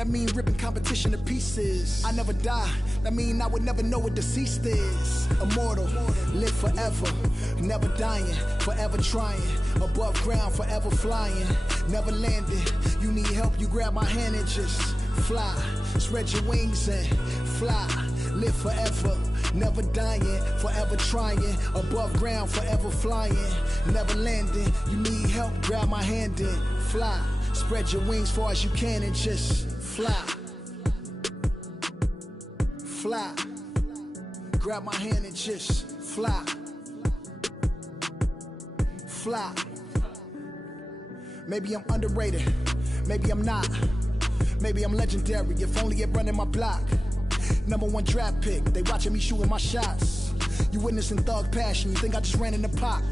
That mean ripping competition to pieces. I never die, that mean I would never know what deceased is. Immortal, live forever, never dying, forever trying. Above ground, forever flying, never landing. You need help, you grab my hand and just fly. Spread your wings and fly. Live forever, never dying, forever trying. Above ground, forever flying, never landing. You need help, grab my hand and fly. Spread your wings far as you can and just fly. Fly. Grab my hand and just fly. Fly. Maybe I'm underrated, maybe I'm not. Maybe I'm legendary, if only it running my block. #1 draft pick, they watching me shooting my shots. You witnessing thug passion, you think I just ran in the pot.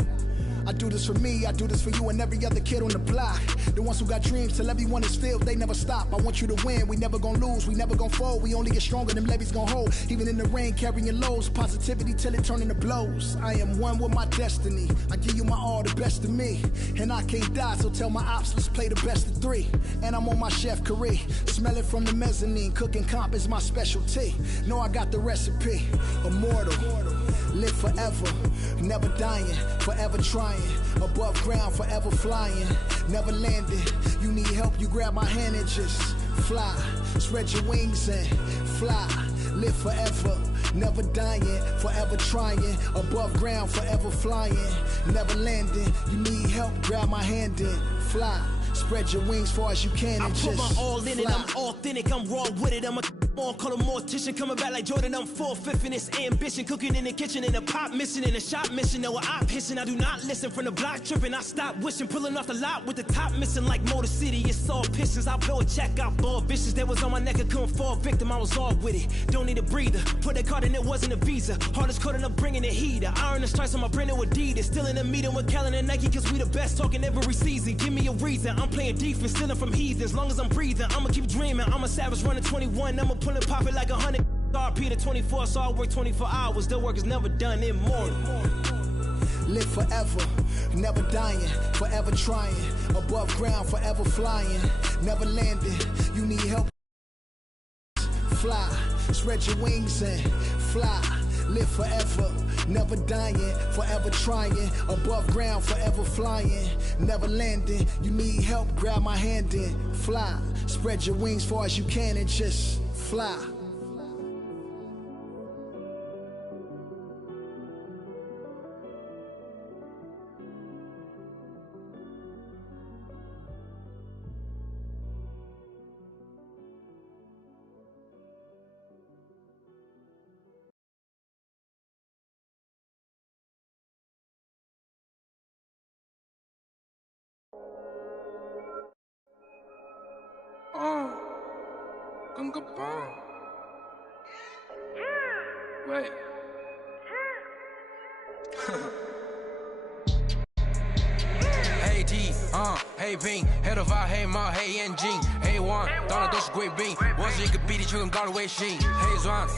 I do this for me, I do this for you and every other kid on the block. The ones who got dreams, till everyone is filled, they never stop. I want you to win, we never gonna lose, we never gonna fold. We only get stronger, them levees gonna hold. Even in the rain, carrying lows, positivity till it turn into blows. I am one with my destiny, I give you my all, the best of me. And I can't die, so tell my ops, let's play the best of 3. And I'm on my chef career, smell it from the mezzanine. Cooking comp is my specialty, know I got the recipe. Immortal, live forever, never dying, forever trying. Above ground, forever flying, never landing. You need help, you grab my hand and just fly. Spread your wings and fly. Live forever, never dying, forever trying. Above ground, forever flying, never landing. You need help, grab my hand and fly. Spread your wings far as you can and just I put my all in fly. it, I'm authentic, I'm raw with it. I'm a on, call a mortician, coming back like Jordan, I'm 4/5 in this ambition. Cooking in the kitchen, in a pop mission, in a shop mission. No, I pissing, I do not listen. From the block tripping, I stop wishing. Pulling off the lot with the top missing like Motor City. It's all pistons, I blow a check, I ball vicious. That was on my neck, I couldn't fall victim, I was all with it. Don't need a breather, put that card in, it wasn't a visa. Hardest coding up, bringing the heater. Iron the stripes on my brand new Adidas. Still in a meeting with Kellen and Nike, cause we the best talking every season. Give me a reason, I'm playing defense, stealing from heathens. Long as I'm breathing, I'ma keep dreaming. I'm a savage running 21, I'ma pull and pop it like 100. RP to 24, so I work 24 hours. The work is never done, immortal. Live forever, never dying, forever trying. Above ground, forever flying, never landing. You need help, fly. Spread your wings and fly. Live forever, never dying, forever trying. Above ground, forever flying, never landing. You need help, grab my hand and fly. Spread your wings far as you can and just fly. Gunga bomb. Wait. Hey T, hey Ping， 黑头发，黑猫，黑眼睛，黑王，到的都是贵宾。我是一个比地球更高的卫星。黑钻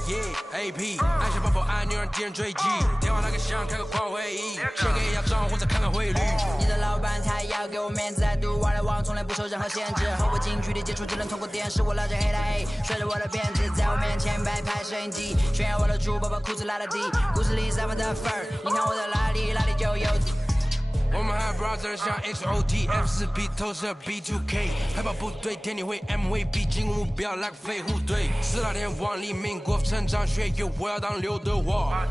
，AP， 按下爆破按钮让敌人追击。电话那个响，开个跨会议，先给压账或者看看汇率。你的老板他要给我面子，在度外来网从来不受任何限制。和我近距离接触只能通过电视，我拉着黑带 A， 甩着我的辫子，在我面前摆拍摄影机，炫耀我的珠宝，把裤子拉到底，故事里散发的粉儿，你看我的哪里就有。我们还 brother 像 XOT F4P 投射 B2K 海豹部队天地会 MVP 进攻目标来个飞虎队四大天王黎明国成长学友我要当刘德华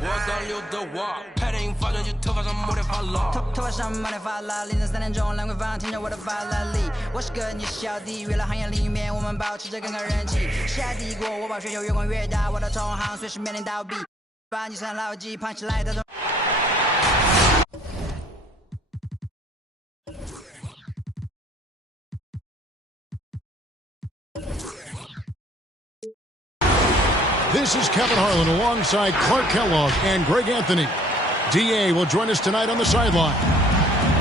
拍电影发专辑头发上抹点发蜡头发上抹点发蜡凌晨3点钟兰桂坊听着我的法拉利我是个你是小弟娱乐行业里面我们保持着更高人气下帝国我把雪球越滚越大我的同行随时面临倒闭把你算牢记胖起来的This is Kevin Harlan alongside Clark Kellogg and Greg Anthony. DA will join us tonight on the sideline.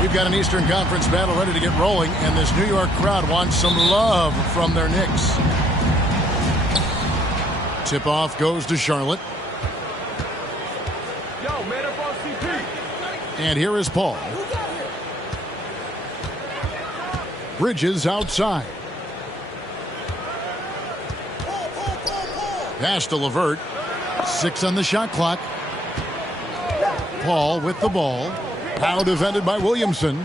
We've got an Eastern Conference battle ready to get rolling, and this New York crowd wants some love from their Knicks. Tip-off goes to Charlotte. Yo, man up on CP. And here is Paul. Bridges outside. Pass to LeVert. 6 on the shot clock. Paul with the ball. Now defended by Williamson.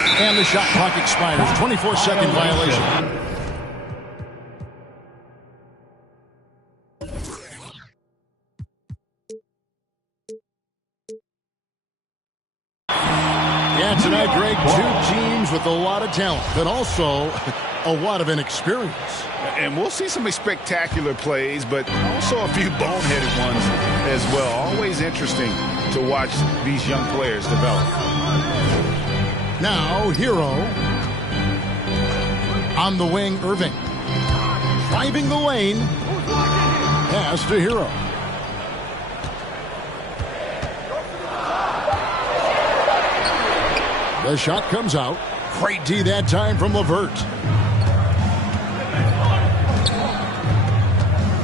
And the shot clock expires. 24-second violation. Yeah, tonight, Greg, two teams with a lot of talent, but also a lot of inexperience. And we'll see some spectacular plays, but also a few boneheaded ones as well. Always interesting to watch these young players develop. Now, Hero. On the wing, Irving. Driving the lane. Pass to Hero. The shot comes out. Great D that time from LeVert.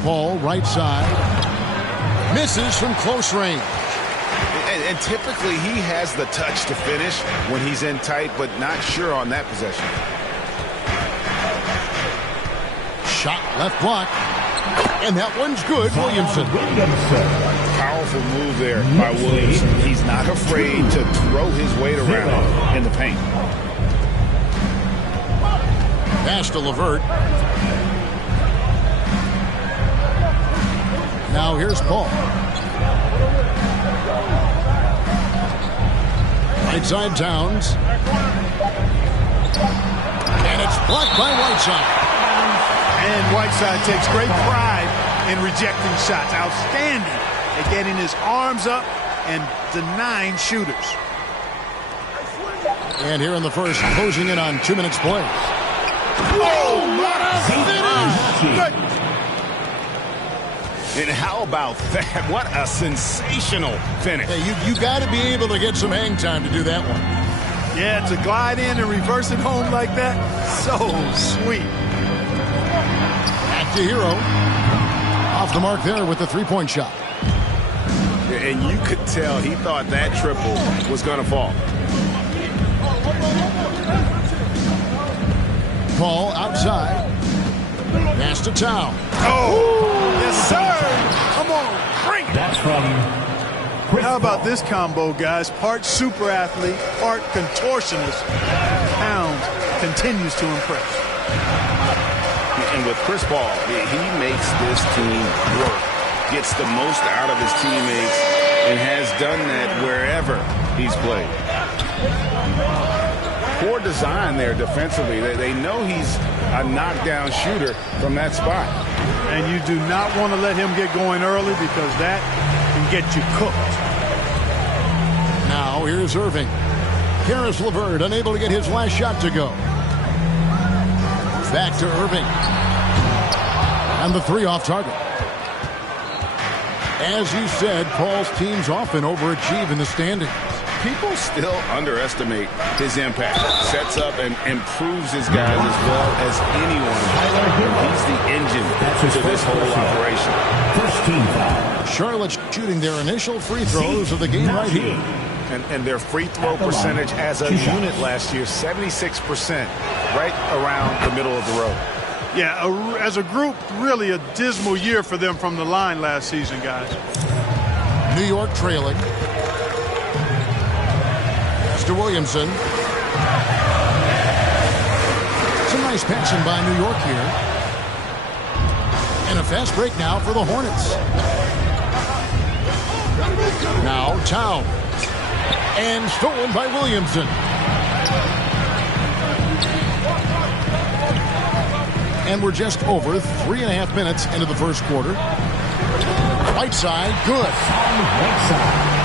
Paul, right side. Misses from close range. And typically he has the touch to finish when he's in tight, but not sure on that possession. Shot left block. And that one's good, Williamson. Powerful move there by Williamson. He's not afraid to throw his weight around in the paint. Pass to LeVert. Now here's Paul. Right side Towns. And it's blocked by Whiteside. And Whiteside takes great pride in rejecting shots. Outstanding at getting his arms up and denying shooters. And here in the first, closing in on 2 minutes play. Oh, what a finish! And how about that? What a sensational finish. Hey, you got to be able to get some hang time to do that one. Yeah, to glide in and reverse it home like that, so sweet. Back to Hero. Off the mark there with the three-point shot. And you could tell he thought that triple was going to fall. Paul outside. Pass to Town. Oh, yes, sir. Come on, bring it. That's from How about this combo, guys? Part super athlete, part contortionist. Towns continues to impress. And with Chris Paul, he makes this team work, gets the most out of his teammates, and has done that wherever he's played. Poor design there defensively. They know he's a knockdown shooter from that spot. And you do not want to let him get going early because that can get you cooked. Now here's Irving. Karis LeVert unable to get his last shot to go. Back to Irving. And the three off target. As you said, Paul's teams often overachieve in the standings. People still underestimate his impact. Sets up and improves his guys as well as anyone. He's the engine to this whole operation. First team foul. Charlotte shooting their initial free throws of the game right here. And their free throw percentage as a unit last year, 76%, right around the middle of the road. Yeah, as a group, really a dismal year for them from the line last season, guys. New York trailing. To Williamson. Some nice passing by New York here. And a fast break now for the Hornets. Now Towns. And stolen by Williamson. And we're just over 3.5 minutes into the first quarter. Whiteside, good. Whiteside.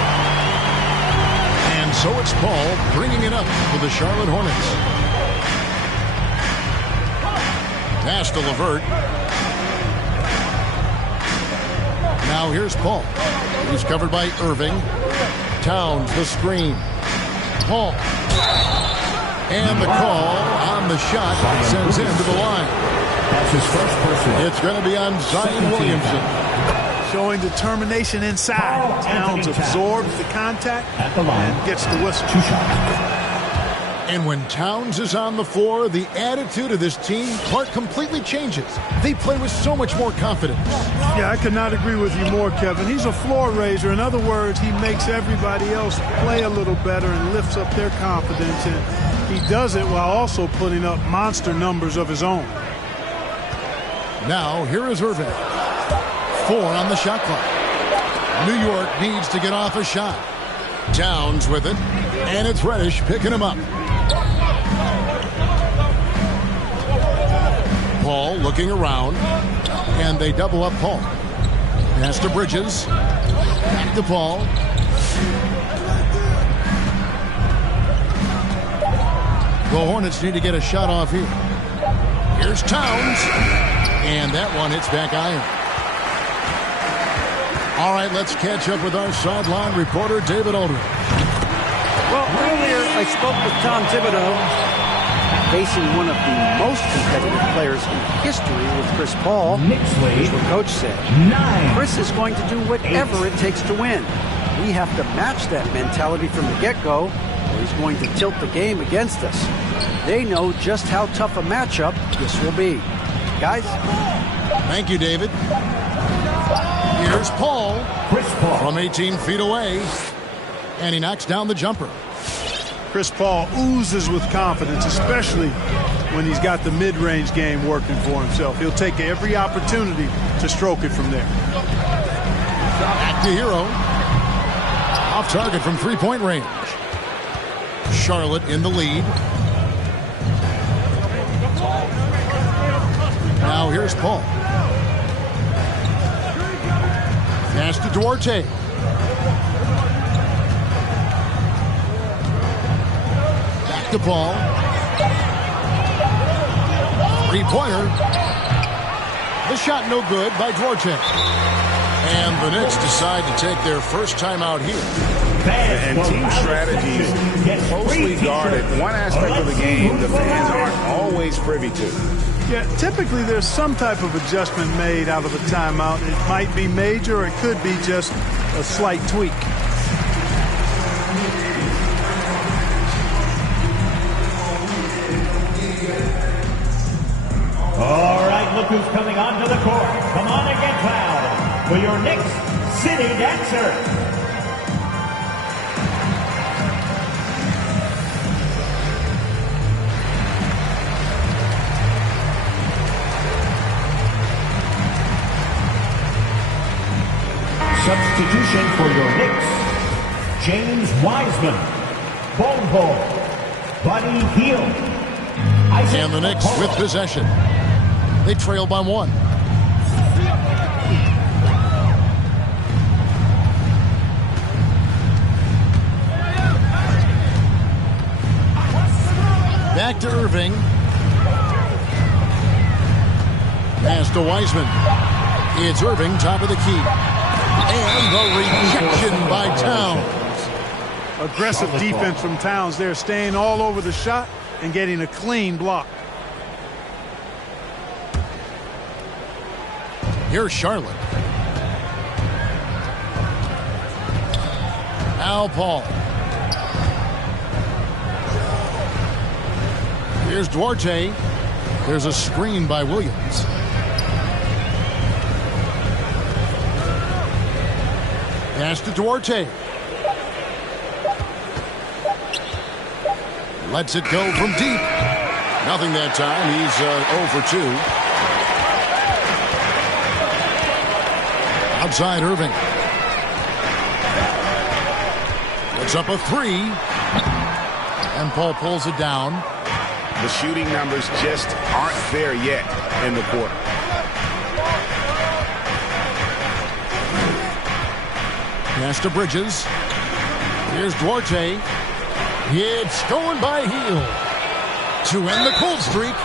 And so it's Paul bringing it up for the Charlotte Hornets. Pass to LeVert. Now here's Paul. He's covered by Irving. Towns the screen. Paul. And the call on the shot sends him to the line. That's his first personal. It's going to be on Zion Williamson. Showing determination inside. Towns absorbs the contact at the line. and gets the whistle. 2 shots. And when Towns is on the floor, the attitude of this team, Clark, completely changes. They play with so much more confidence. Yeah, I could not agree with you more, Kevin. He's a floor raiser. In other words, he makes everybody else play a little better and lifts up their confidence. And he does it while also putting up monster numbers of his own. Now, here is Irving. 4 on the shot clock. New York needs to get off a shot. Towns with it, and it's Reddish picking him up. Paul looking around, and they double up Paul. Pass to Bridges. Back to Paul. The Hornets need to get a shot off here. Here's Towns, and that one hits back iron. All right, let's catch up with our sideline reporter, David Aldridge. Well, earlier I spoke with Tom Thibodeau, facing one of the most competitive players in history with Chris Paul. Here's what Coach said. Chris is going to do whatever it takes to win. We have to match that mentality from the get-go, or he's going to tilt the game against us. They know just how tough a matchup this will be. Guys? Thank you, David. Here's Paul. Chris Paul. From 18 feet away. And he knocks down the jumper. Chris Paul oozes with confidence, especially when he's got the mid-range game working for himself. He'll take every opportunity to stroke it from there. Back to Hero. Off target from three-point range. Charlotte in the lead. Now here's Paul. Pass to Duarte. Back to Paul. Three-pointer. The shot no good by Duarte. And the Knicks decide to take their first time out here. And team strategies closely guarded. One aspect of the game the fans aren't always privy to. Yeah, typically there's some type of adjustment made out of a timeout. It might be major, or it could be just a slight tweak. All right, look who's coming onto the court. Come on and get fouled for your Knicks City Dancer. Substitution for your Knicks: James Wiseman, Bonvo, Buddy Hield. And the Knicks with possession. They trail by 1. Back to Irving. Pass to Wiseman. It's Irving, top of the key. And the rejection by Towns. Aggressive defense from Towns there, staying all over the shot and getting a clean block. Here's Charlotte. Al Paul. Here's Duarte. There's a screen by Williams. Pass to Duarte. Lets it go from deep. Nothing that time. He's 0 for 2. Outside Irving. Puts up a 3. And Paul pulls it down. The shooting numbers just aren't there yet in the quarter. Pass to Bridges. Here's Duarte. It's going by Hield to end the cold streak.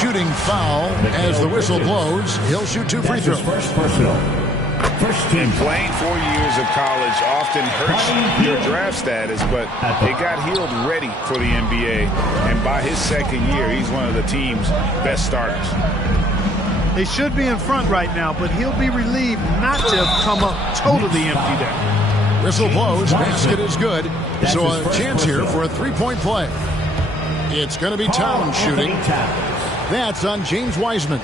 Shooting foul as the whistle blows. He'll shoot 2 free throws. First team. And playing 4 years of college often hurts your draft status, but it got Hield ready for the NBA. And by his second year, he's one of the team's best starters. They should be in front right now, but he'll be relieved not to have come up totally empty there. Whistle blows. Basket is good. So a chance here for a 3-point play. It's going to be Towns shooting. That's on James Wiseman.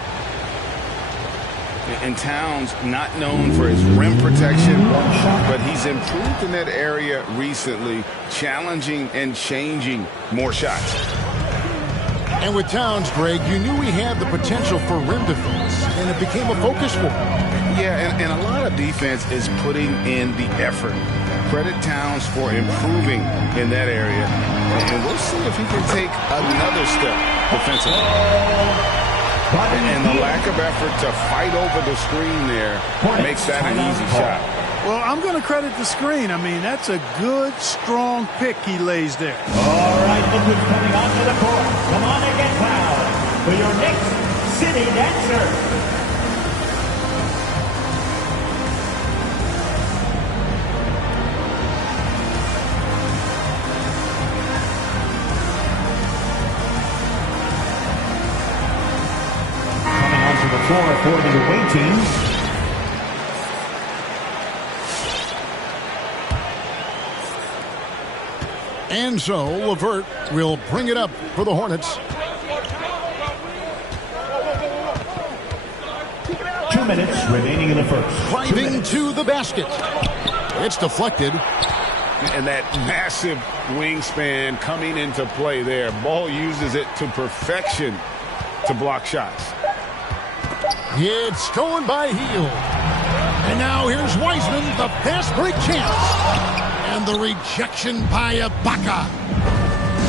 And Towns, not known for his rim protection, but he's improved in that area recently, challenging and changing more shots. And with Towns, Greg, you knew he had the potential for rim defense, and it became a focus for him. Yeah, and a lot of defense is putting in the effort. Credit Towns for improving in that area, and we'll see if he can take another step defensively. And the lack of effort to fight over the screen there makes that an easy shot. Well, I'm going to credit the screen. I mean, that's a good, strong pick he lays there. All right, look who's coming onto the court. Come on and get fouled for your Knicks City Dancer. For the away team. And so LeVert will bring it up for the Hornets. 2 minutes remaining in the first. Driving to the basket. It's deflected. And that massive wingspan coming into play there. Ball uses it to perfection to block shots. It's going by Hield. And now here's Wiseman, the fast break chance. And the rejection by Ibaka.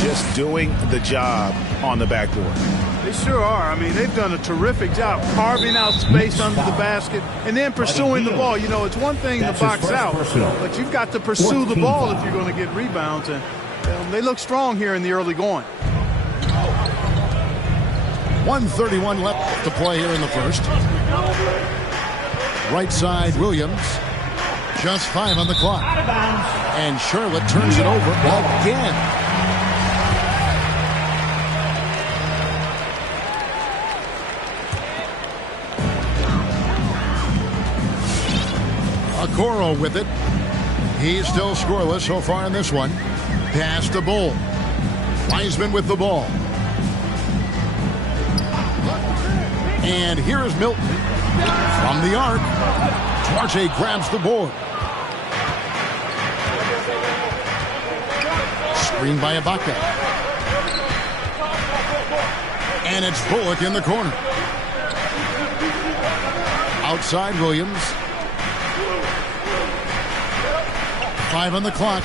Just doing the job on the backboard. They sure are. I mean, they've done a terrific job carving out space under the basket and then pursuing the ball. You know, it's one thing to box out, but you've got to pursue the ball if you're going to get rebounds. And they look strong here in the early going. 1:31 left to play here in the first. Right side, Williams. Just 5 on the clock. And Charlotte turns it over again. Okoro with it. He's still scoreless so far in this one. Pass to Bull. Wiseman with the ball. And here is Milton from the arc. Duarte grabs the board. Screen by Ibaka. And it's Bullock in the corner. Outside Williams. 5 on the clock.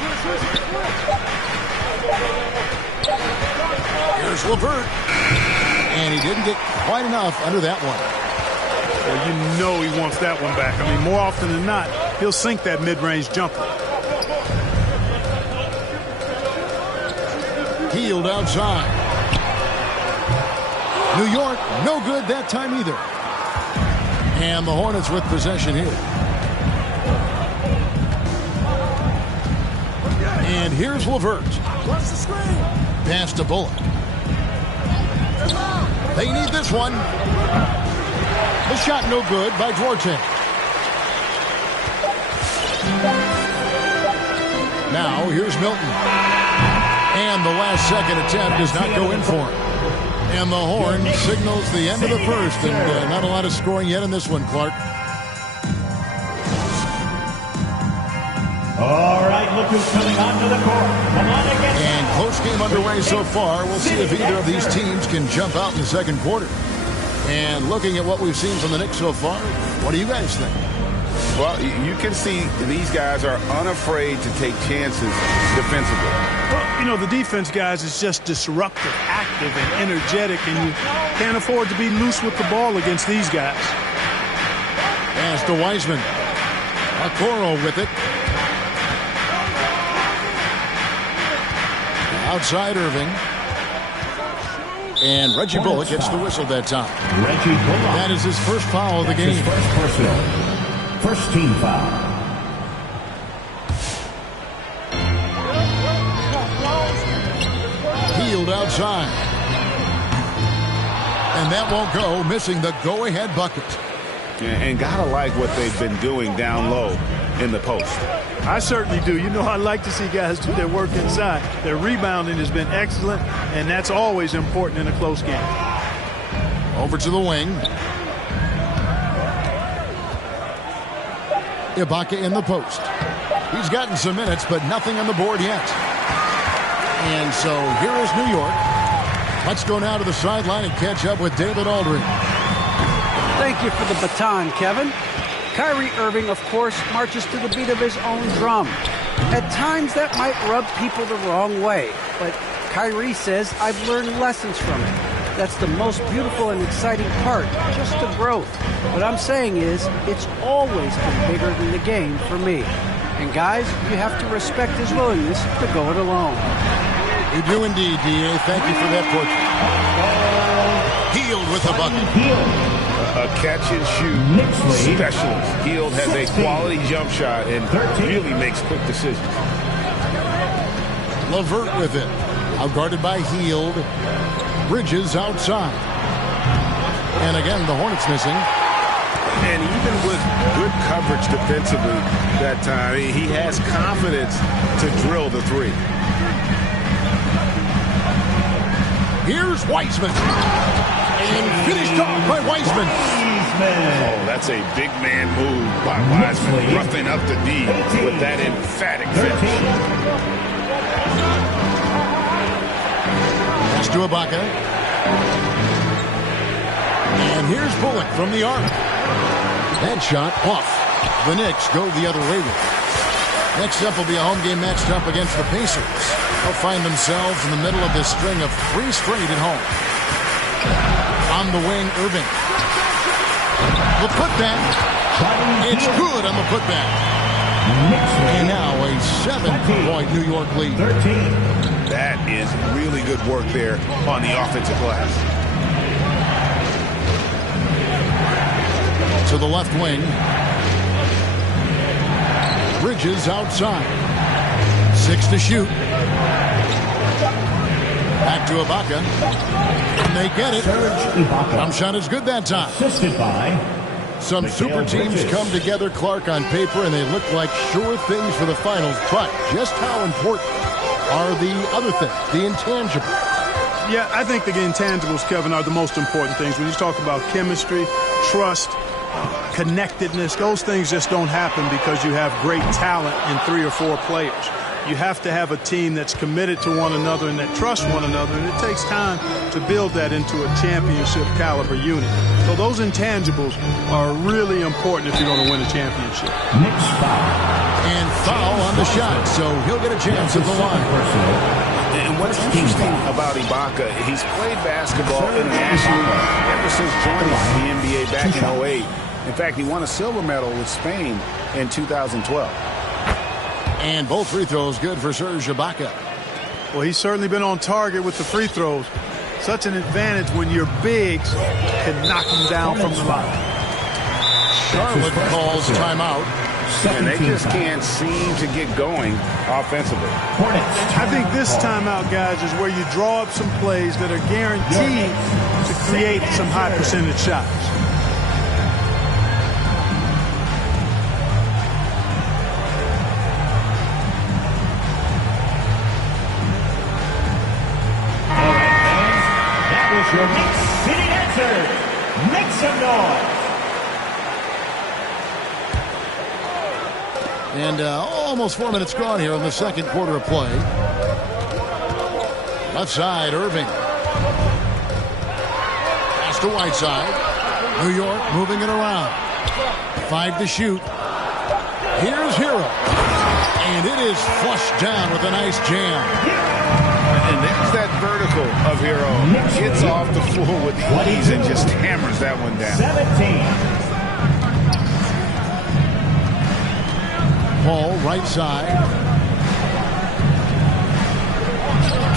Here's LeVert. And he didn't get quite enough under that one. Well, you know he wants that one back. I mean, more often than not, he'll sink that mid-range jumper. Hield outside. New York, no good that time either. And the Hornets with possession here. And here's LeVert. Pass to Bullock. They need this one. The shot no good by Duarte. Now here's Milton. And the last second attempt does not go in for him. And the horn signals the end of the first. And not a lot of scoring yet in this one, Clark. All right, look who's coming onto the court. Come on again. And close game underway so far. We'll see if either of these teams can jump out in the second quarter. And looking at what we've seen from the Knicks so far, what do you guys think? Well, you can see these guys are unafraid to take chances defensively. Well, you know, the defense, guys, is just disruptive, active, and energetic, and you can't afford to be loose with the ball against these guys. Pass to Wiseman. Okoro with it. Outside Irving. And Reggie Bullock gets the whistle that time. Reggie Bullock. That is his first foul of the game. First personal. First team foul. Hield outside. And that won't go, missing the go-ahead bucket. Yeah, and gotta like what they've been doing down low. in the post. I certainly do. You know, I like to see guys do their work inside. Their rebounding has been excellent, and that's always important in a close game. Over to the wing. Ibaka in the post. He's gotten some minutes, but nothing on the board yet. And so here is New York. Let's go now to the sideline and catch up with David Aldridge. Thank you for the baton, Kevin. Kyrie Irving, of course, marches to the beat of his own drum. At times, that might rub people the wrong way. But Kyrie says, I've learned lessons from it. That's the most beautiful and exciting part, just the growth. What I'm saying is, it's always been bigger than the game for me. And guys, you have to respect his willingness to go it alone. You do indeed, D.A. Thank you for that portrait. Hield with the bucket. A catch-and-shoot specialist. Hield has a quality jump shot and really makes quick decisions. LeVert with it. Out guarded by Hield. Bridges outside. And again, the Hornets missing. And even with good coverage defensively that time, he has confidence to drill the three. Here's Wiseman. And finished off by Wiseman. Oh, that's a big man move by Wiseman, roughing up the D with that emphatic finish. Pass to Ibaka. And here's Bullock from the arc. That shot off. The Knicks go the other way with it. Next up will be a home game matched up against the Pacers. They'll find themselves in the middle of this string of 3 straight at home. On the wing, Irving. The putback. It's good on the putback. And now a 7-point New York lead. That is really good work there on the offensive glass. To the left wing. Bridges outside. 6 to shoot. Back to Ibaka. And they get it. Jump shot is good that time. Some super teams come together, Clark, on paper, and they look like sure things for the finals. But just how important are the other things, the intangibles? Yeah, I think the intangibles, Kevin, are the most important things. When you talk about chemistry, trust, connectedness, those things just don't happen because you have great talent in 3 or 4 players. You have to have a team that's committed to one another and that trusts one another, and it takes time to build that into a championship caliber unit. So those intangibles are really important if you're going to win a championship. And foul on the shot, so he'll get a chance at the line. And what's interesting about Ibaka, he's played basketball internationally ever since joining the NBA back in 2008. In fact, he won a silver medal with Spain in 2012. And both free throws good for Serge Ibaka. Well, he's certainly been on target with the free throws. Such an advantage when your bigs can knock him down from the line. Charlotte calls timeout. And they just can't seem to get going offensively. I think this timeout, guys, is where you draw up some plays that are guaranteed to create some high percentage shots. Your Knicks City answer. Make some noise. And almost 4 minutes gone here in the second quarter of play. Left side, Irving. Pass to Whiteside. New York moving it around. 5 to shoot. Here's Hero. And it is flushed down with a nice jam. And there's that vertical of Hero. Gets off the floor with ease and just hammers that one down. 17. Paul, right side.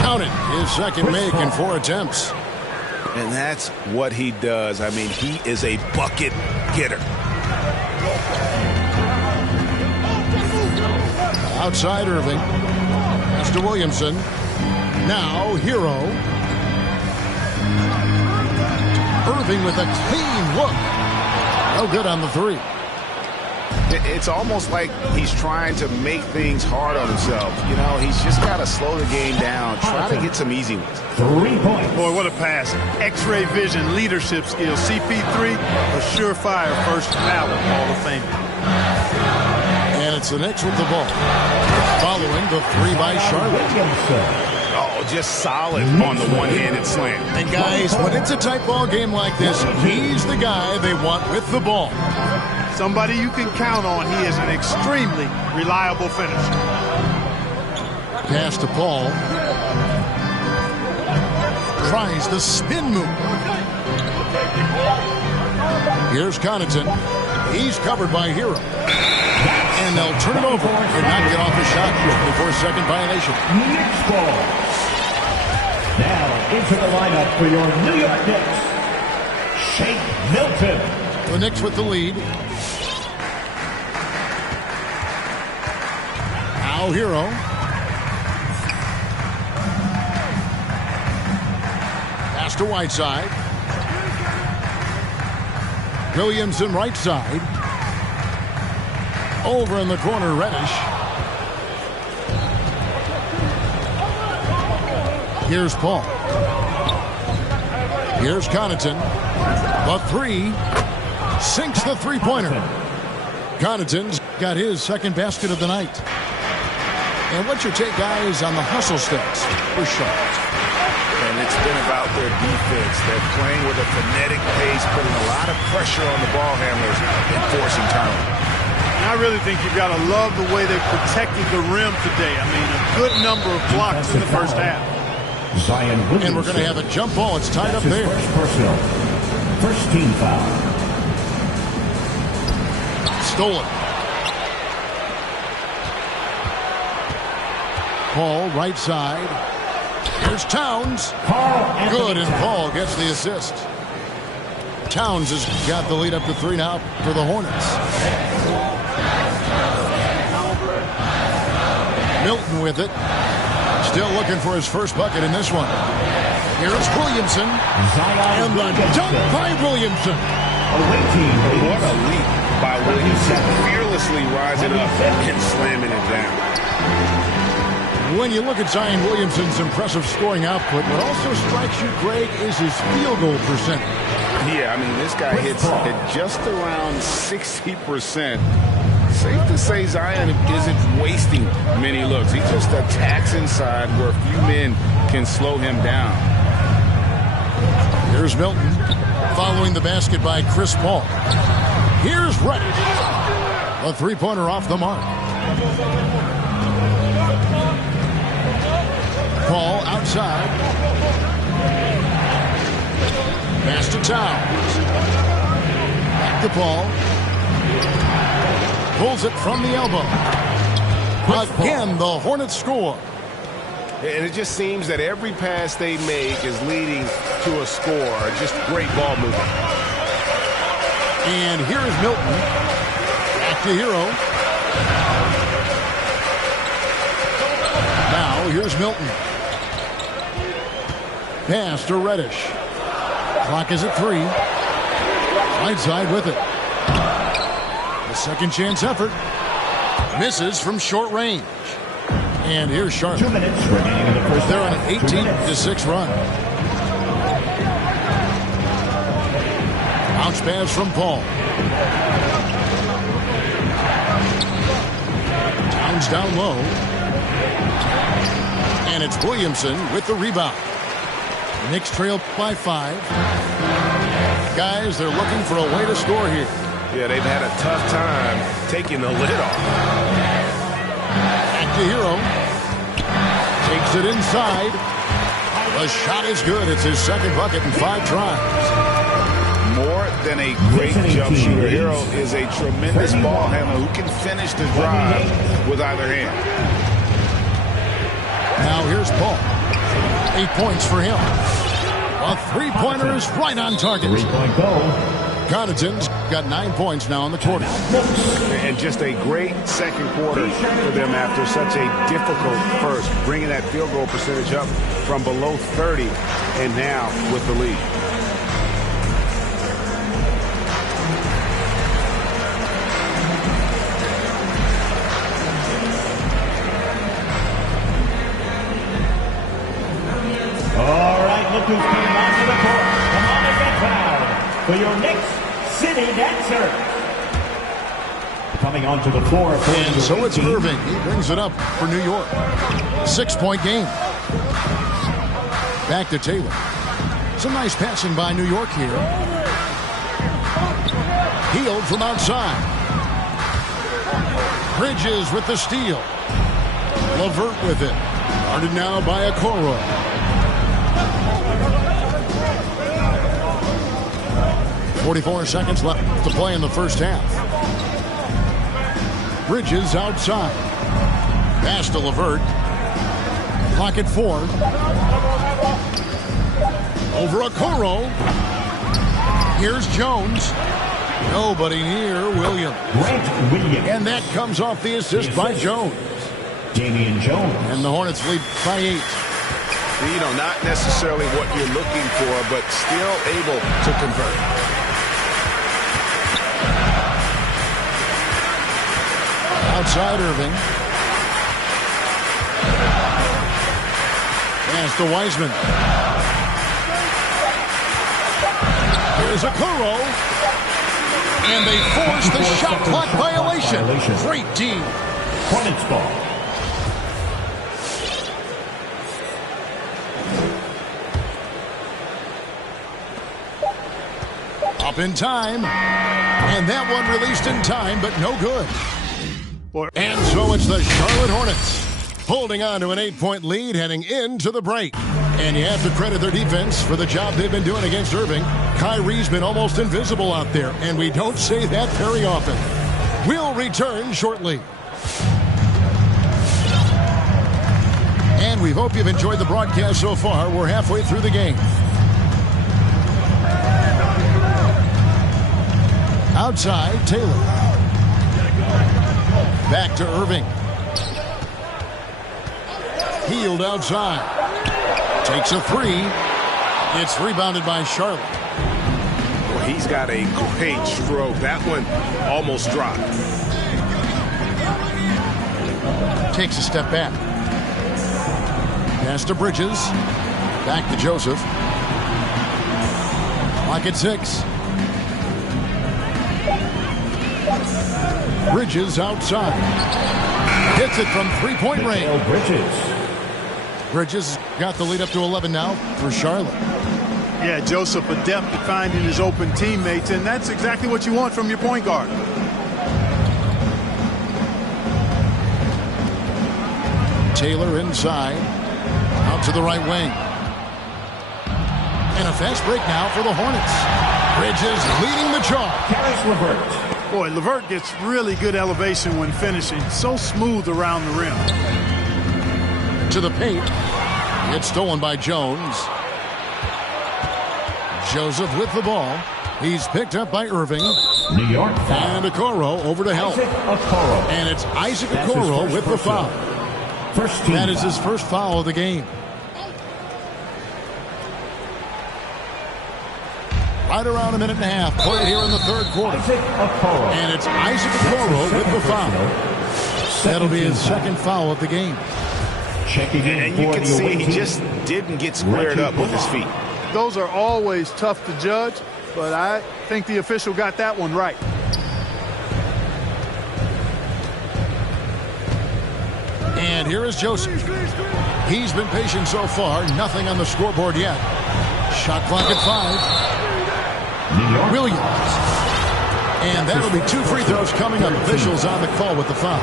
Counted. His second make in 4 attempts. And that's what he does. I mean, he is a bucket getter. Outside Irving. That's to Williamson. Now, Hero. Irving with a clean look. No good on the 3. It's almost like he's trying to make things hard on himself. You know, he's just got to slow the game down, try to get some easy ones. 3 points. Boy, what a pass. X-ray vision, leadership skills. CP3, a surefire first ballot Hall of Fame. And it's the Knicks with the ball. Following the three by Charlotte. Oh, just solid on the one-handed slam. And guys, when it's a tight ball game like this, he's the guy they want with the ball. Somebody you can count on. He is an extremely reliable finisher. Pass to Paul. Tries the spin move. Here's Connaughton. He's covered by Hero. And they'll turn it over and not get off a shot before a second violation. Knicks ball. Now into the lineup for your New York Knicks, Shake Milton. The Knicks with the lead. Now Hero. Pass to Whiteside. Williamson right side. Over in the corner, Reddish. Here's Paul. Here's Connaughton. The three. Sinks the three-pointer. Connaughton's got his second basket of the night. And what's your take, guys, on the hustle stats for Charlotte? And it's been about their defense. They're playing with a frenetic pace, putting a lot of pressure on the ball handlers and forcing turnovers. I really think you've got to love the way they protected the rim today. I mean, a good number of blocks in the first half. And we're going to have a jump ball. It's tied up there. First team foul. Stolen. Paul, right side. Here's Towns. Good, and Paul gets the assist. Towns has got the lead up to 3 now for the Hornets. Milton with it. Still looking for his first bucket in this one. Here's Williamson. And the dunk by Williamson. What a leap by Williamson. Fearlessly rising up and slamming it down. When you look at Zion Williamson's impressive scoring output, what also strikes you, Greg, is his field goal percentage. Yeah, I mean, this guy hits at just around 60%. Safe to say Zion isn't wasting many looks. He just attacks inside where a few men can slow him down. Here's Milton following the basket by Chris Paul. Here's Reddish. A three-pointer off the mark. Paul outside. Pass to Towns. Back to Paul. Pulls it from the elbow. Again, the Hornets score. And it just seems that every pass they make is leading to a score. Just great ball movement. And here's Milton. Back to Hero. Now here's Milton. Pass to Reddish. Clock is at 3. Right side with it. A second chance effort. Misses from short range. And here's Charlotte. 2 minutes remaining in the first. They're on an 18-6 run. Bounce pass from Paul. Towns down low. And it's Williamson with the rebound. Knicks trail by 5. Guys, they're looking for a way to score here. Yeah, they've had a tough time taking the lid off. Back to Hero. Takes it inside. The shot is good. It's his second bucket in 5 tries. More than a great jump shooter, Hero is a tremendous ball handler who can finish the drive with either hand. Now here's Paul. 8 points for him. A three-pointer is right on target. 3-point goal. Connaughton's got 9 points now in the quarter. And just a great second quarter for them after such a difficult first, bringing that field goal percentage up from below 30 and now with the lead. serve. Coming onto the floor. And so it's Irving. He brings it up for New York. 6-point game. Back to Taylor. Some nice passing by New York here. Healed from outside. Bridges with the steal. LeVert with it. Guarded now by Okoro. .44 seconds left to play in the first half. Bridges outside. Pass to LeVert. Clock at 4. Over Okoro. Here's Jones. Nobody near Williams. And that comes off the assist by Jones. Damian Jones. And the Hornets lead by 8. You know, not necessarily what you're looking for, but still able to convert. Outside Irving. Pass to Wiseman. Here's Okoro. And they force the shot clock violation. Great team. Hornets ball. Up in time. And that one released in time, but no good. And so it's the Charlotte Hornets holding on to an 8-point lead heading into the break. And you have to credit their defense for the job they've been doing against Irving. Kyrie's been almost invisible out there, and we don't say that very often. We'll return shortly. And we hope you've enjoyed the broadcast so far. We're halfway through the game. Outside, Taylor. Back to Irving. Healed outside. Takes a 3. It's rebounded by Charlotte. Well, he's got a great stroke. That one almost dropped. Takes a step back. Pass to Bridges. Back to Joseph. Clock at 6. Bridges outside. Hits it from 3-point range. Bridges got the lead up to 11 now for Charlotte. Yeah, Joseph adept at finding his open teammates, and that's exactly what you want from your point guard. Taylor inside. Out to the right wing. And a fast break now for the Hornets. Bridges leading the charge. Carries LeVert. Boy, LeVert gets really good elevation when finishing. So smooth around the rim. To the paint. It's stolen by Jones. Joseph with the ball. He's picked up by Irving. New York foul. And Okoro over to help. And it's Isaac Okoro with the foul. That is his first foul of the game. Right around a minute and a half played here in the third quarter. And it's Isaac Okoro with the foul. That'll be his second foul of the game. And you can see he just didn't get squared up with his feet. Those are always tough to judge, but I think the official got that one right. And here is Joseph. He's been patient so far. Nothing on the scoreboard yet. Shot clock at 5. Williams. And that'll be 2 free throws coming up. Officials on the call with the foul.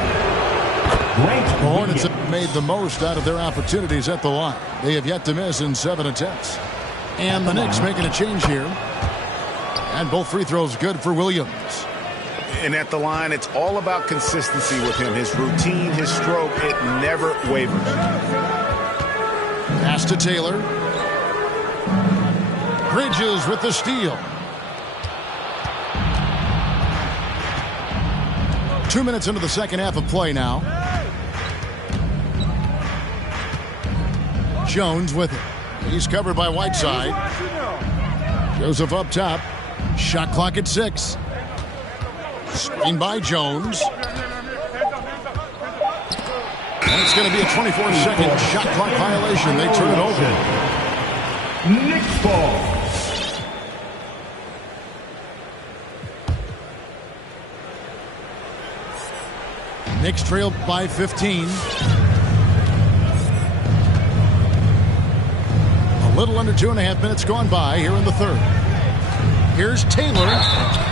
The Hornets have made the most out of their opportunities at the line. They have yet to miss in 7 attempts. And the Knicks making a change here. And both free throws good for Williams. And at the line, it's all about consistency with him. His routine, his stroke, it never wavers. Pass to Taylor. Bridges with the steal. 2 minutes into the second half of play now. Jones with it. He's covered by Whiteside. Joseph up top. Shot clock at 6. Screen by Jones. And it's going to be a 24-second shot clock violation. They turn it over. Knicks ball. Knicks trail by 15. A little under 2.5 minutes gone by here in the third. Here's Taylor.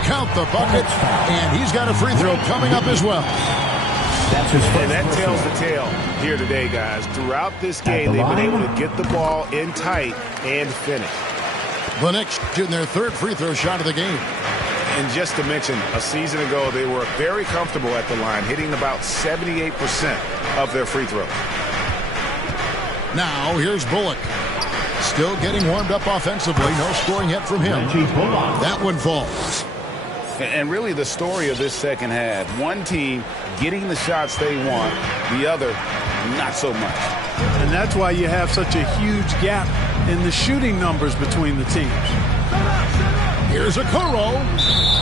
Count the bucket. And he's got a free throw coming up as well. And that tells the tale here today, guys. Throughout this game, they've been able to get the ball in tight and finish. The Knicks shooting their third free throw shot of the game. And just to mention, a season ago, they were very comfortable at the line, hitting about 78% of their free throws. Now, here's Bullock. Still getting warmed up offensively. No scoring yet from him. That one falls. And really the story of this second half, one team getting the shots they want, the other not so much. And that's why you have such a huge gap in the shooting numbers between the teams. Here's Okoro.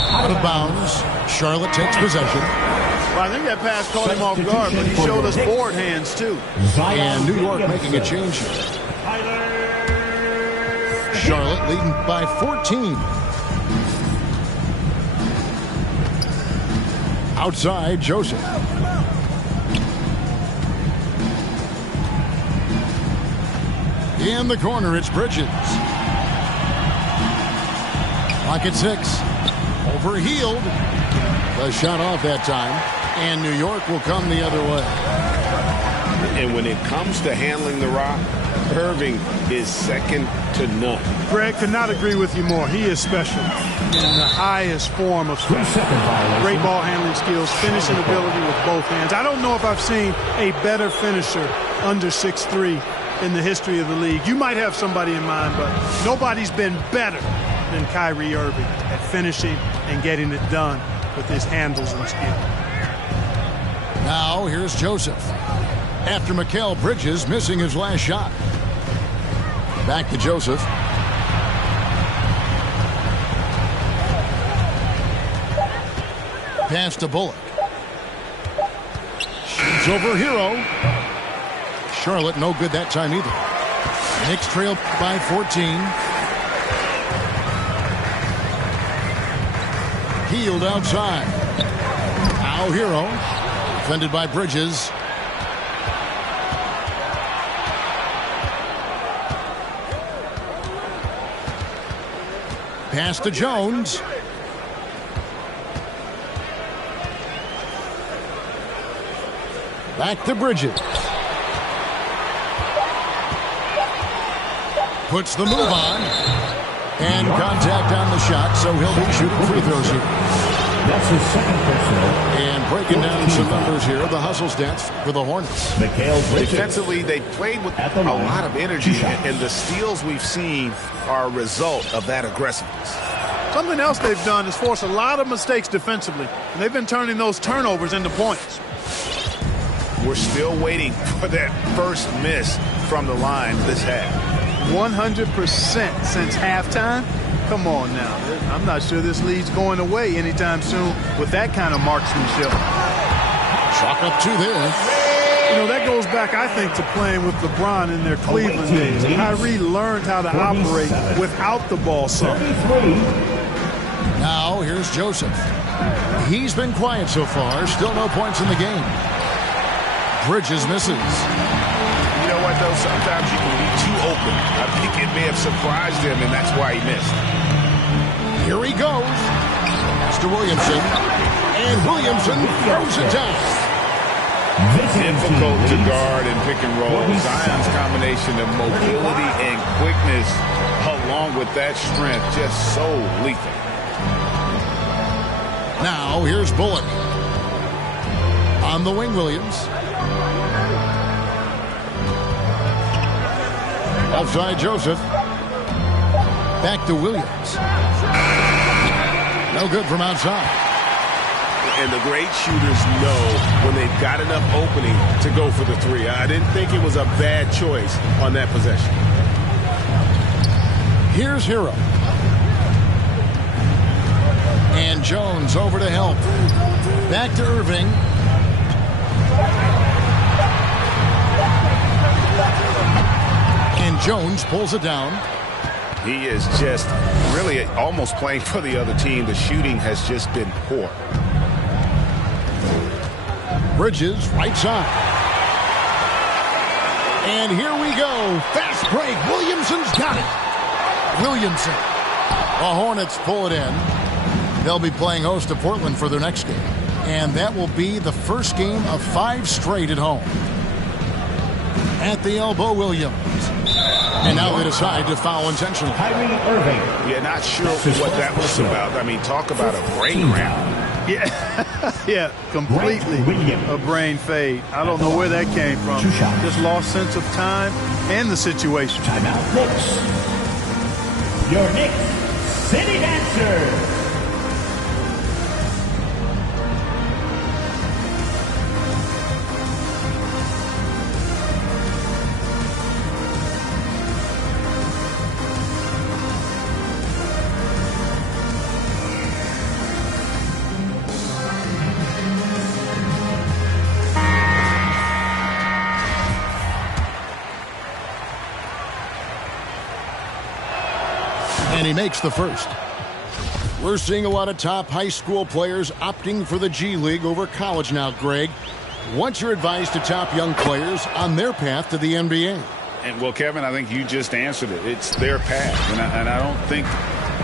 Out of bounds. Charlotte takes possession. Well, I think that pass caught him off guard, but he showed us board hands too. And New York making a change here. Charlotte leading by 14. Outside, Joseph. In the corner, it's Bridges. Clock at 6. Overhealed. The shot off that time. And New York will come the other way. And when it comes to handling the rock, Irving is second to none. Greg, could not agree with you more. He is special in the highest form of skill. Great ball handling skills, finishing ability with both hands. I don't know if I've seen a better finisher under 6'3" in the history of the league. You might have somebody in mind, but nobody's been better than Kyrie Irving at finishing and getting it done with his handles and skill. Now here's Joseph. After Mikal Bridges missing his last shot. Back to Joseph. Pass to Bullock. Shoots over Hero. Charlotte no good that time either. Knicks trail by 14. Healed outside. Now Hero. Defended by Bridges. Pass to Jones. Back to Bridges. Puts the move on. And contact on the shot, so he'll be shooting free throws here. That's his second personal. And breaking down some numbers here, the hustle stats for the Hornets. Defensively, they played with a lot of energy, and the steals we've seen are a result of that aggressiveness. Something else they've done is force a lot of mistakes defensively, and they've been turning those turnovers into points. We're still waiting for that first miss from the line this half. 100% since halftime? Come on now. I'm not sure this lead's going away anytime soon with that kind of marksmanship. Chalk up 2 there. You know, that goes back, I think, to playing with LeBron in their Cleveland days. Kyrie learned how to operate without the ball some. Now, here's Joseph. He's been quiet so far. Still no points in the game. Bridges misses. You know what, though? Sometimes you can be too open. I think it may have surprised him, and that's why he missed. Here he goes. Pass to Williamson. And Williamson throws it down. Difficult to guard and pick and roll. Zion's combination of mobility and quickness, along with that strength, just so lethal. Now, here's Bullock. On the wing, Williams. Outside Joseph. Back to Williams. No good from outside. And the great shooters know when they've got enough opening to go for the three. I didn't think it was a bad choice on that possession. Here's Hero. And Jones over to help. Back to Irving. And Jones pulls it down. He is just really almost playing for the other team. The shooting has just been poor. Bridges, right side. And here we go. Fast break. Williamson's got it. Williamson. The Hornets pull it in. They'll be playing host to Portland for their next game. And that will be the first game of 5 straight at home. At the elbow, Williams. And now they decide to foul intentionally. Yeah, not sure what that was about. I mean, talk about a brain round. Yeah, completely a brain fade. I don't know where that came from. Just lost sense of time and the situation. Timeout, Knicks. Your Knicks City Dancer. And he makes the first. We're seeing a lot of top high school players opting for the G League over college now, Greg. What's your advice to top young players on their path to the NBA? And well, Kevin, I think you just answered it. It's their path. And I don't think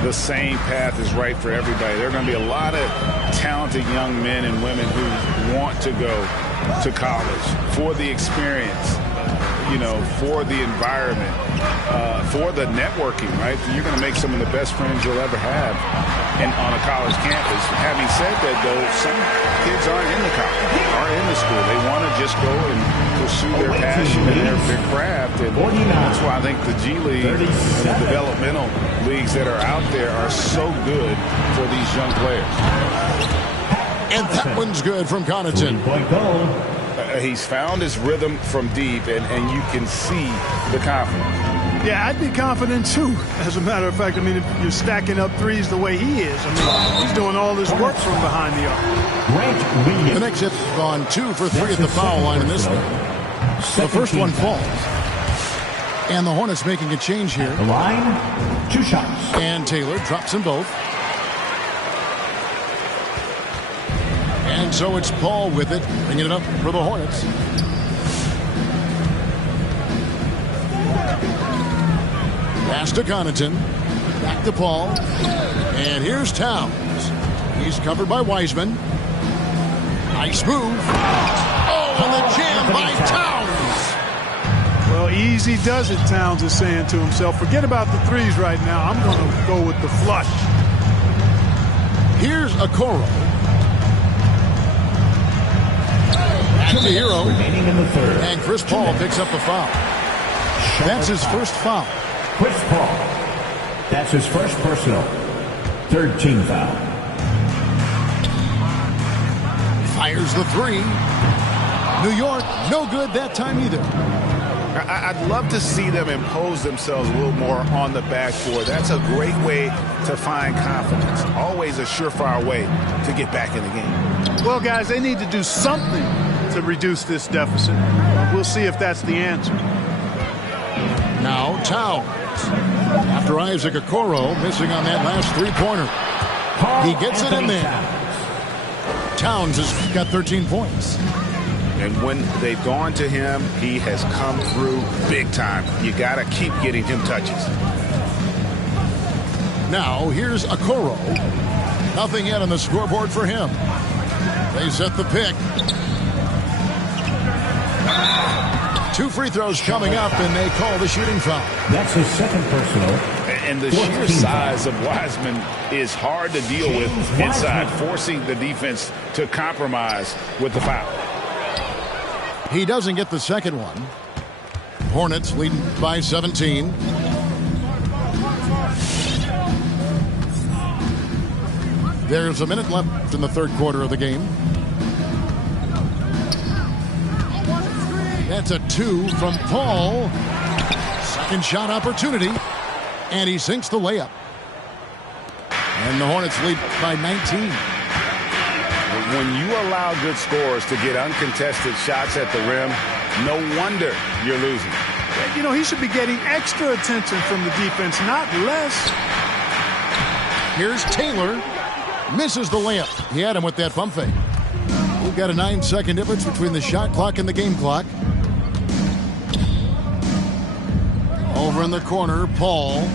the same path is right for everybody. There are going to be a lot of talented young men and women who want to go to college for the experience, for the environment, for the networking, right? You're going to make some of the best friends you'll ever have on a college campus. Having said that, though, some kids aren't in the college, aren't in the school. They want to just go and pursue their passion and their craft. And that's why I think the G League and the developmental leagues that are out there are so good for these young players. And that one's good from Connaughton. He's found his rhythm from deep, and you can see the confidence. Yeah, I'd be confident, too, as a matter of fact. I mean, if you're stacking up threes the way he is, I mean, he's doing all this work from behind the arc. The Knicks have gone 2 for 3 at the foul line in this one. The first one falls. And the Hornets making a change here. The line, 2 shots. And Taylor drops them both. And so it's Paul with it, bringing it up for the Hornets. Pass to Connaughton. Back to Paul. And here's Towns. He's covered by Wiseman. Nice move. Oh, and the jam by Towns. Well, easy does it, Towns is saying to himself. Forget about the threes right now. I'm going to go with the flush. Here's Okoro. To the hero. And Chris Paul picks up the foul. That's his first foul. Chris Paul. That's his first personal. 3rd team foul. Fires the 3. New York, no good that time either. I'd love to see them impose themselves a little more on the backboard. That's a great way to find confidence. Always a surefire way to get back in the game. Well, guys, they need to do something to reduce this deficit. We'll see if that's the answer. Now Towns. After Isaac Okoro missing on that last 3-pointer. He gets it in there. Towns has got 13 points. And when they've gone to him, he has come through big time. You got to keep getting him touches. Now here's Okoro. Nothing yet on the scoreboard for him. They set the pick. 2 free throws coming up, and they call the shooting foul. That's his second personal. And the sheer size of Wiseman is hard to deal with inside, forcing the defense to compromise with the foul. He doesn't get the second one. Hornets leading by 17. There's a minute left in the 3rd quarter of the game. That's a 2 from Paul. Second shot opportunity. And he sinks the layup. And the Hornets lead by 19. When you allow good scorers to get uncontested shots at the rim, no wonder you're losing. You know, he should be getting extra attention from the defense, not less. Here's Taylor. Misses the layup. He had him with that pump fake. We've got a 9-second difference between the shot clock and the game clock. Over in the corner, Paul.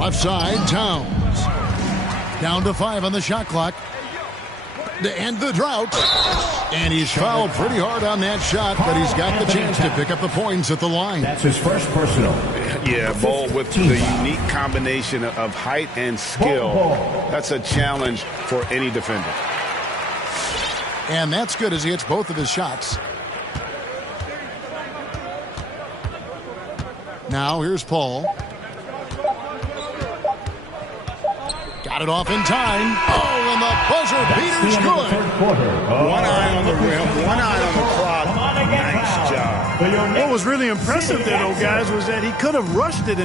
Left side, Towns. Down to 5 on the shot clock to end the drought. And he's fouled pretty hard on that shot, but he's got the chance to pick up the points at the line. That's his first personal. Yeah, Ball with the unique combination of height and skill. That's a challenge for any defender. And that's good as he hits both of his shots. Now here's Paul. Got it off in time. Oh, and the buzzer beater's good. One eye on the rim, one eye on the clock. Nice job. What was really impressive there, though, guys, was that he could have rushed it.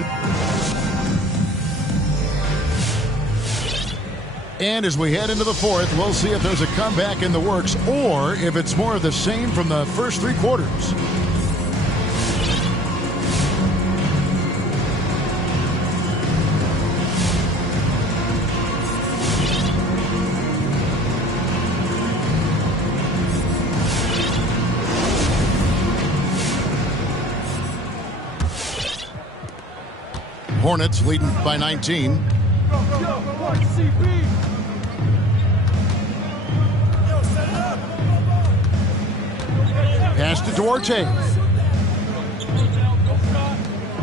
And as we head into the fourth, we'll see if there's a comeback in the works or if it's more of the same from the first 3 quarters. Hornets leading by 19. Pass to Duarte.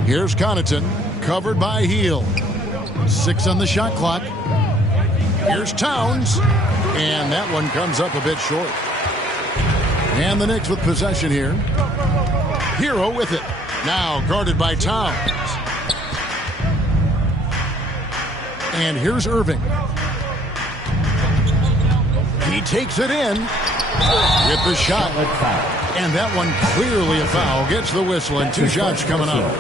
Here's Connaughton, covered by Heel. 6 on the shot clock. Here's Towns, and that one comes up a bit short. And the Knicks with possession here. Hero with it. Now guarded by Towns. And here's Irving. He takes it in with the shot. And that one clearly a foul. Gets the whistle and 2 shots coming up.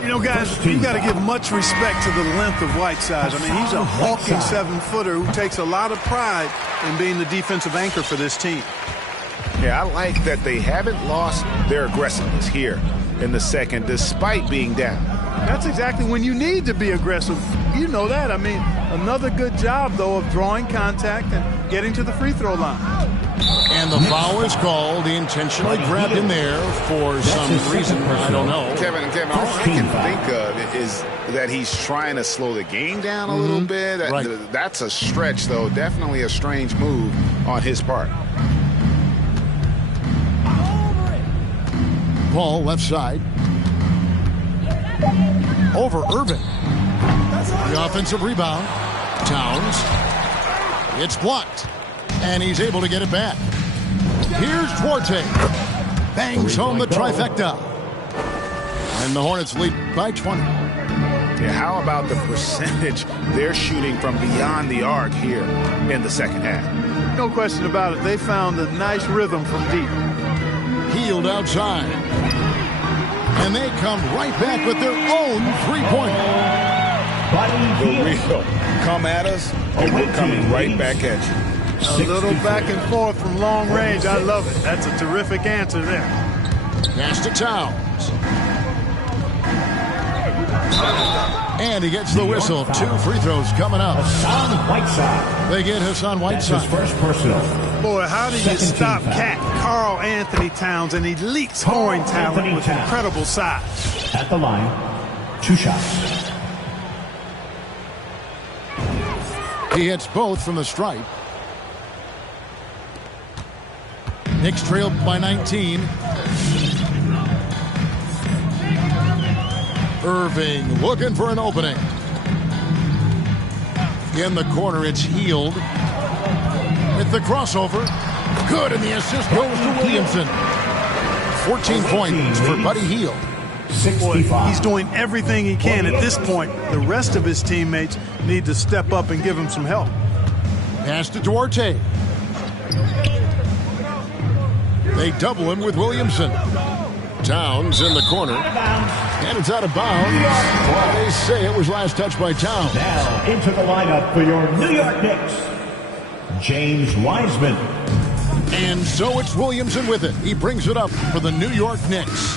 You know, guys, you've got to give much respect to the length of Whiteside. I mean, he's a hulking 7-footer who takes a lot of pride in being the defensive anchor for this team. Yeah, I like that they haven't lost their aggressiveness here in the second despite being down. That's exactly when you need to be aggressive. You know that. I mean, another good job, though, of drawing contact and getting to the free throw line. And the foul is called. He intentionally grabbed him there for some reason. I don't know. Kevin, all I can think of is that he's trying to slow the game down a little bit. Right. That's a stretch, though. Definitely a strange move on his part. Paul, left side. Over Irving. The offensive rebound. Towns. It's blocked. And he's able to get it back. Here's Duarte. Bangs home the trifecta. And the Hornets lead by 20. Yeah, how about the percentage they're shooting from beyond the arc here in the second half? No question about it. They found a nice rhythm from deep. Healed outside. And they come right back with their own three-pointer. For real. Come at us, and we're coming right back at you. A little back and forth from long range. I love it. That's a terrific answer there. Pass to Towns. And he gets the whistle. 2 free throws coming up. Hassan Whiteside. They get Hassan Whiteside. That's his first personal. Boy, how do you stop Cat Karl Anthony Towns, an elite scoring talent with incredible size? At the line, 2 shots. He hits both from the stripe. Knicks trailed by 19. Irving looking for an opening. In the corner, it's Healed. With the crossover. Good, and the assist goes to Williamson. 14 points for Buddy Hield. Boy, he's doing everything he can at this point. The rest of his teammates need to step up and give him some help. Pass to Duarte. They double him with Williamson. Towns in the corner. And it's out of bounds. Well, they say it was last touched by Towns. Now into the lineup for your New York Knicks, James Wiseman. And so it's Williamson with it. He brings it up for the New York Knicks.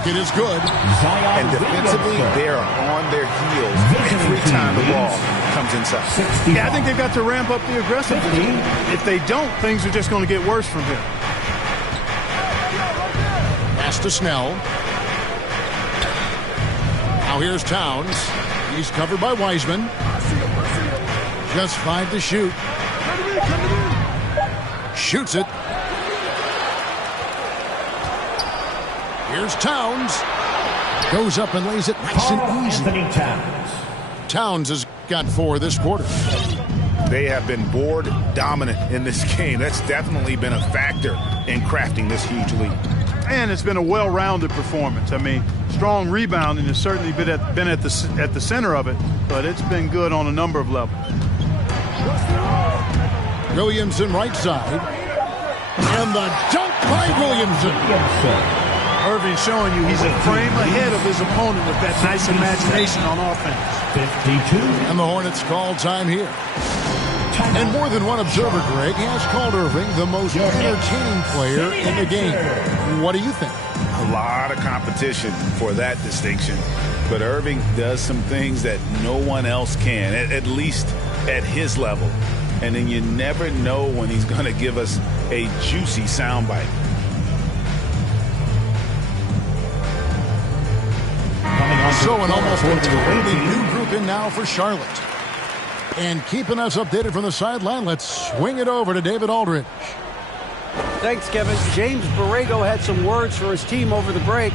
bucket is good. And defensively, they are on their heels every time the ball comes inside. Yeah, I think they've got to ramp up the aggressiveness. If they don't, things are just going to get worse from here. Pass to Snell. Now here's Towns. He's covered by Wiseman. Just 5 to shoot. Shoots it. Here's Towns. Goes up and lays it nice and easy. Towns has got 4 this quarter. They have been board dominant in this game. That's definitely been a factor in crafting this huge lead. And it's been a well-rounded performance. I mean, strong rebounding has certainly been at the center of it, but it's been good on a number of levels. Williamson right side. And the dunk by Williamson. Irving showing you he's a frame ahead of his opponent with that nice imagination on offense. 52. And the Hornets call time here. And more than one observer, Greg, has called Irving the most entertaining player in the game. What do you think? A lot of competition for that distinction. But Irving does some things that no one else can, at least at his level. And then you never know when he's going to give us a juicy soundbite. So an almost entirely new group in now for Charlotte. And keeping us updated from the sideline, let's swing it over to David Aldridge. Thanks, Kevin. James Borrego had some words for his team over the break.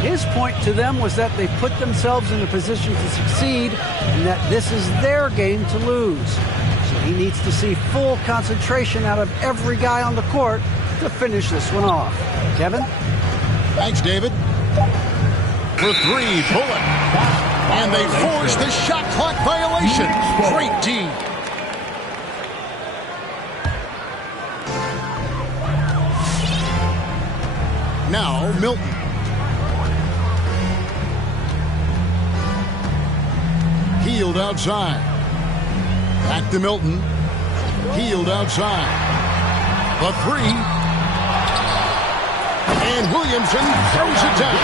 His point to them was that they put themselves in a position to succeed and that this is their game to lose. So he needs to see full concentration out of every guy on the court to finish this one off. Kevin? Thanks, David. For 3, Bullock. And they force the shot clock violation. Great D. Now Milton. Healed outside. Back to Milton. Healed outside. The 3. And Williamson throws it down.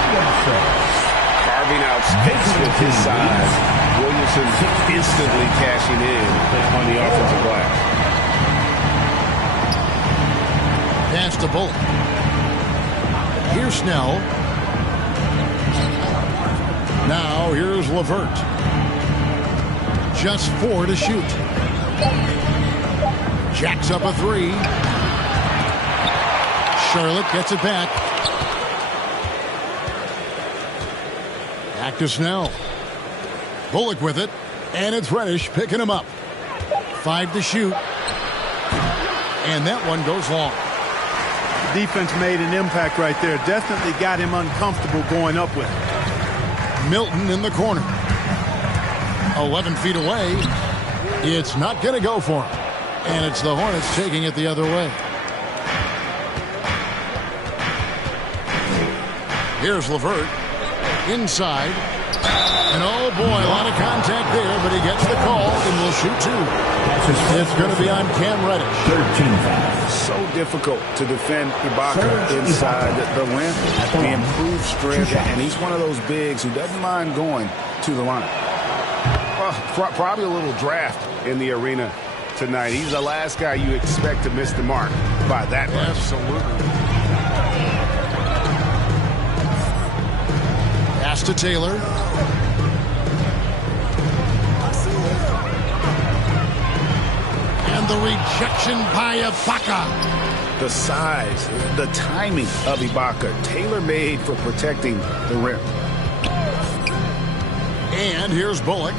Carving out space with his size. Williamson instantly cashing in on the offensive glass. Pass to Bullock. Here's Snell. Now here's LeVert. Just 4 to shoot. Jacks up a 3. Charlotte gets it back. Back to Snell. Bullock with it. And it's Reddish picking him up. 5 to shoot. And that one goes long. Defense made an impact right there. Definitely got him uncomfortable going up with it. Milton in the corner. 11 feet away. It's not going to go for him. And it's the Hornets taking it the other way. Here's LeVert. Inside. And oh boy, a lot of contact there, but he gets the call and will shoot 2. It's going to be on Cam Reddish. 13 fouls. So difficult to defend Ibaka inside the rim. The improved strength, and he's one of those bigs who doesn't mind going to the line. Well, probably a little draft in the arena tonight. He's the last guy you expect to miss the mark by that much. Absolutely. Pass to Taylor. And the rejection by Ibaka. The size, the timing of Ibaka, tailor-made for protecting the rim. And here's Bullock.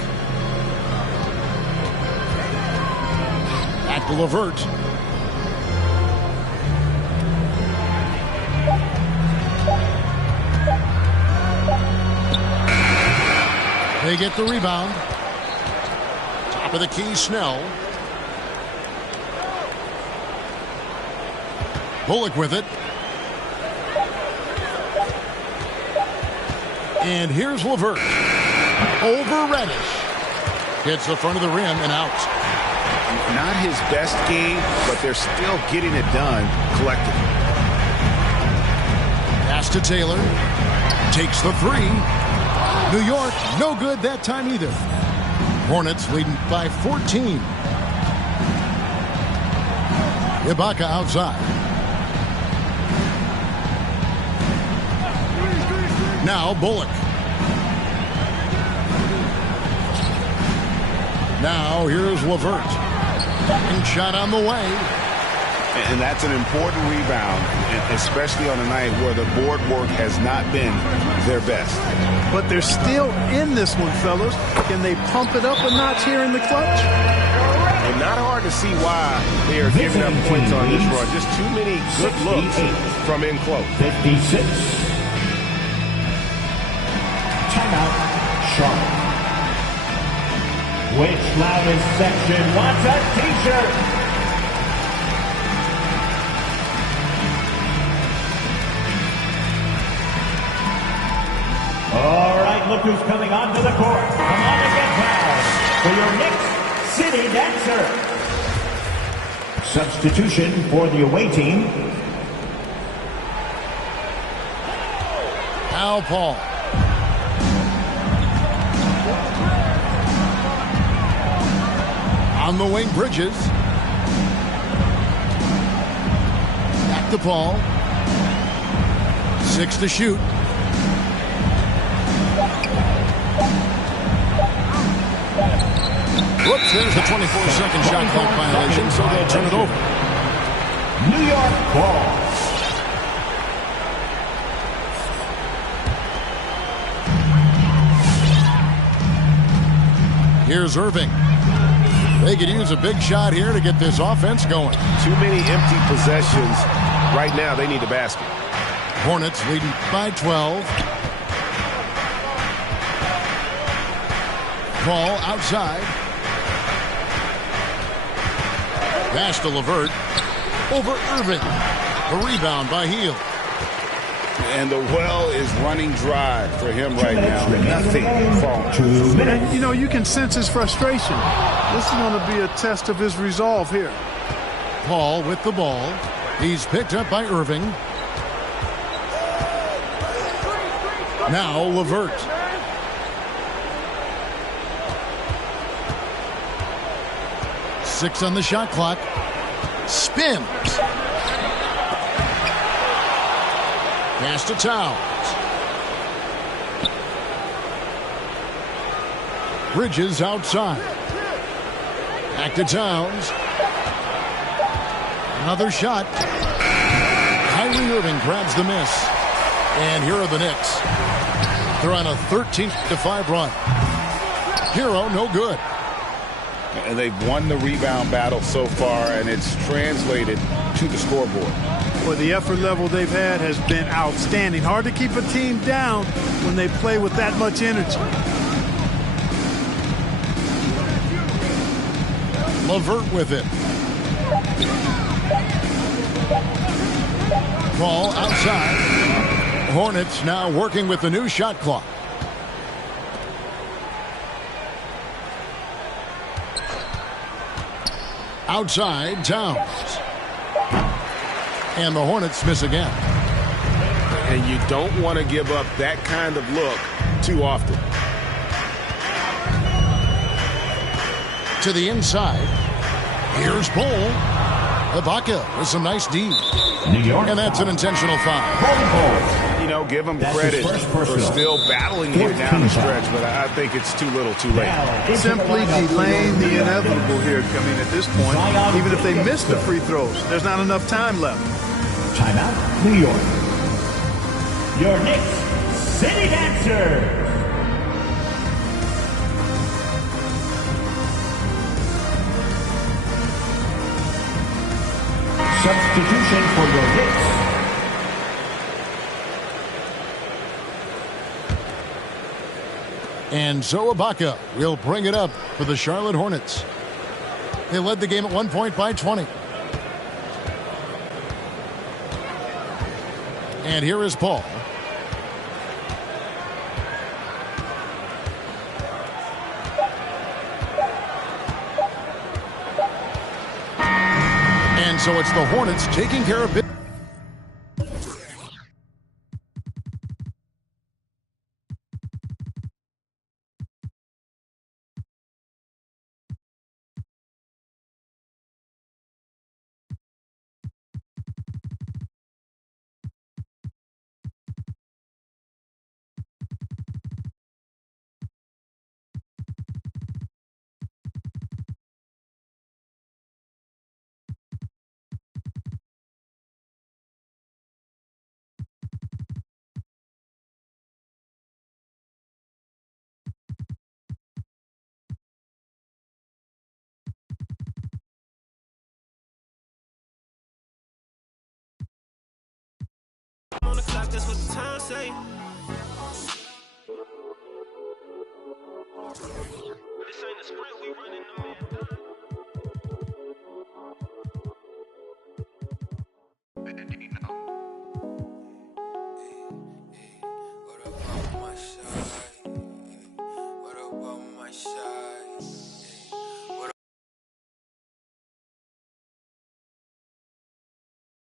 Back to LeVert. They get the rebound. Top of the key, Snell. Bullock with it. And here's LeVert. Over Reddish. Hits the front of the rim and out. Not his best game, but they're still getting it done collectively. Pass to Taylor. Takes the three. New York, no good that time either. Hornets leading by 14. Ibaka outside. Now Bullock. Now here's LeVert. And shot on the way. And that's an important rebound, especially on a night where the board work has not been their best. But they're still in this one, fellas. Can they pump it up a notch here in the clutch? And not hard to see why they are giving up points on this run. Just too many good looks from in close. 56. Timeout, Charlotte. Which loudest section wants a t-shirt? All right, look who's coming onto the court. Come on and get fouled for your Knicks City Dancer. Substitution for the away team. Al Paul. On the wing, Bridges. Back to Paul. 6 to shoot. Whoops, there's the 24-second shot clock violation, so they'll turn it over. New York ball. Here's Irving. They could use a big shot here to get this offense going. Too many empty possessions. Right now, they need a basket. Hornets leading by 12. Paul outside. Pass to LeVert. Over Irving. A rebound by Hield. And the well is running dry for him right now. Nothing falling. And, you know, you can sense his frustration. This is going to be a test of his resolve here. Paul with the ball. He's picked up by Irving. Now LeVert. Six on the shot clock. Spins. Pass to Towns. Bridges outside. Back to Towns. Another shot. Kyrie Irving grabs the miss. And here are the Knicks. They're on a 13-5 run. Hero, no good. And they've won the rebound battle so far, and it's translated to the scoreboard. Well, the effort level they've had has been outstanding. Hard to keep a team down when they play with that much energy. LeVert with it. Ball outside. Hornets now working with the new shot clock. Outside, Towns. And the Hornets miss again. And you don't want to give up that kind of look too often. To the inside. Here's Bull. Ibaka with some nice D. New York. And that's an intentional foul. You know, give them credit for still battling here down the stretch, but I think it's too little too late. Simply delaying the inevitable here. I mean, at this point, even if they miss the free throws, there's not enough time left. Timeout, New York. Your Knicks City Dancer. Substitution for your Knicks. And so Ibaka will bring it up for the Charlotte Hornets. They led the game at 1 point by 20. And here is Paul. And so it's the Hornets taking care of business. the clock, that's what the time say. This ain't a sprint, we running the marathon. What about my side? What about my side?